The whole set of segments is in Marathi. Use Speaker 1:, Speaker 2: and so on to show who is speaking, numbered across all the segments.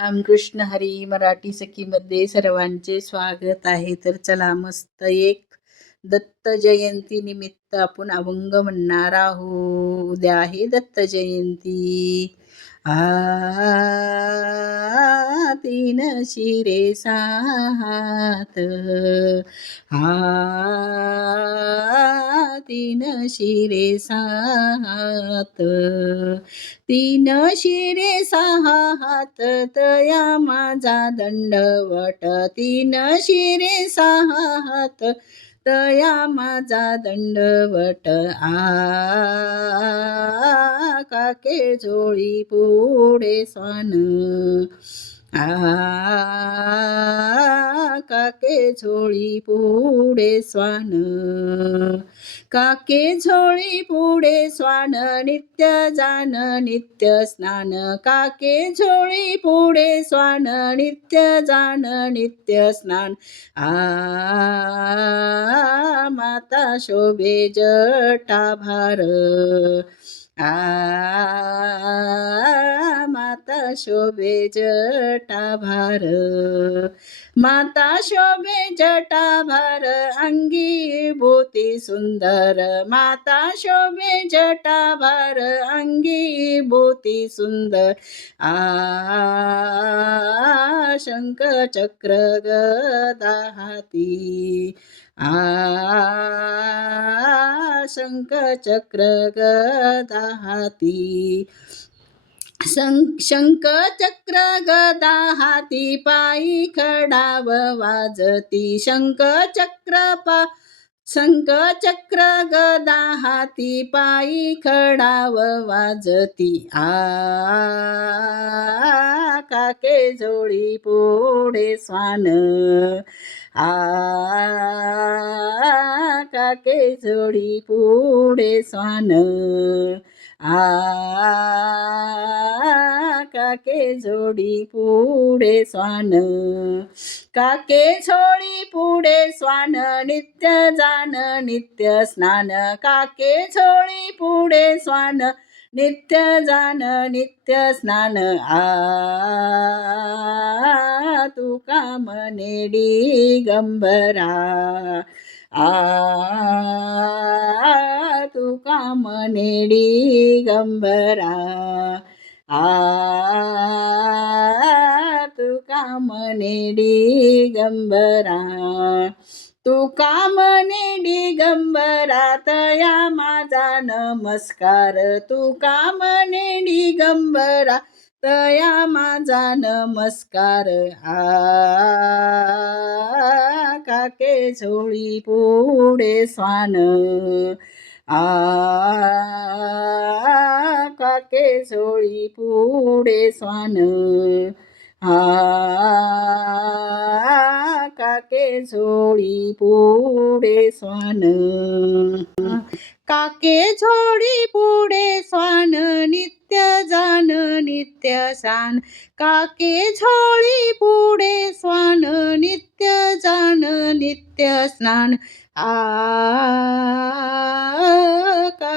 Speaker 1: रामकृष्ण हरी मराठी सखीमध्ये सर्वांचे स्वागत आहे. तर चला मस्त एक दत्त जयंती निमित्त आपण अभंग म्हणणार आहोत. उद्या आहे दत्त जयंती. आ तीन शिरे सात. आ तीन शिरे सात. तीन शिरे सहा हात तया माझा दंडवट. तीन शिरे सहा हात तया माझा दंडवट. आ काके झोळी पुढे स्वान. आ काके झोळी पुढे स्वान. काके झोळी पुढे स्वान नित्य जान नित्य स्नान. काके झोळी पुढे स्वान नित्य जान नित्य स्नान. आ माता शोभे जटा भार. आ माता शोभे जटा भार माता शोभे जटा भार अंगी भूती सुंदर माता शोभे जटा भार अंगी भूती सुंदर आ शंख चक्र गदा हाती आ शंख चक्र गदा हाती शंख चक्र गदा हाती पायी खडाव वाजती. शंख चक्र पा शंख चक्र गदा हाती पायी खडाव वाजती. आ काके जोळी पुढे स्वान. आ काके जोडी पुढे स्वान. आ काके जोडी पुढे स्वान. काके झोडी पुढे स्वान नित्य जान नित्य स्नान. काके झोडी पुढे स्वान नित्य जान नित्य स्नान. आ तू कामनेडी गंभरा. आ तू कामनेडी गंबरा आ तू कामनेडी गंबरा तू कामने गंबरा तया माझा नमस्कार. तुका कामने गंबरा तया माझा नमस्कार. आ काके झोळी पुढे स्वान. आ काके झोळी पुढे स्वान. आ काके झोळी पुढे स्वान. काके झोळी पुढे स्वान नित्य जान नित्य सान काके झोळी पुढे स्वान नित्य जान नित्य स्नान. आ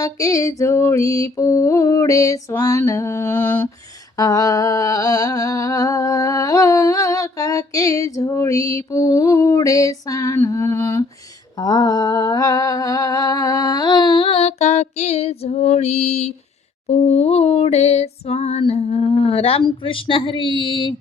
Speaker 1: काके झोळी पोडे स्वान। आ काके झोळी पुढे सान। आ काके झोळी पुढे स्वान। रामकृष्ण हरी।